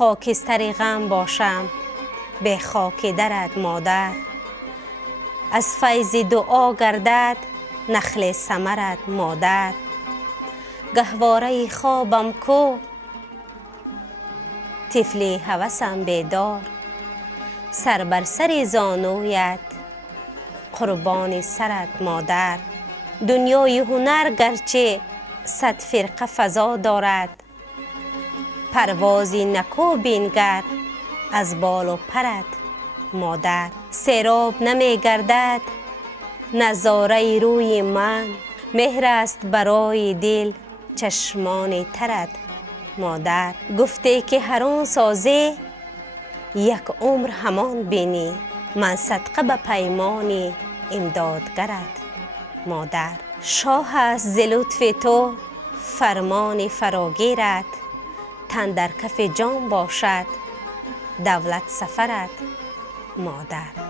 خاکستر غم باشم به خاک درت مادر. از فیض دعا گردد نخل ثمرت مادر. گهواره خوابم کو طفل هوسم بیدار. سر بر سر زانویت قربان سرت مادر. دنیای هنر گرچه صد فرقه فضا دارد، پروازی نکو بینگر از بال و پرت مادر. سیراب نمی گردد نظاره روی من، مهر است برای دل چشمان ترت مادر. گفته که هر آن سازی یک عمر همان بینی، من صدقه به پیمان امدادگرت مادر. شاه است ز لطف تو فرمان فراگیرت، تن در کف جام باشد دولت سفرت مادر.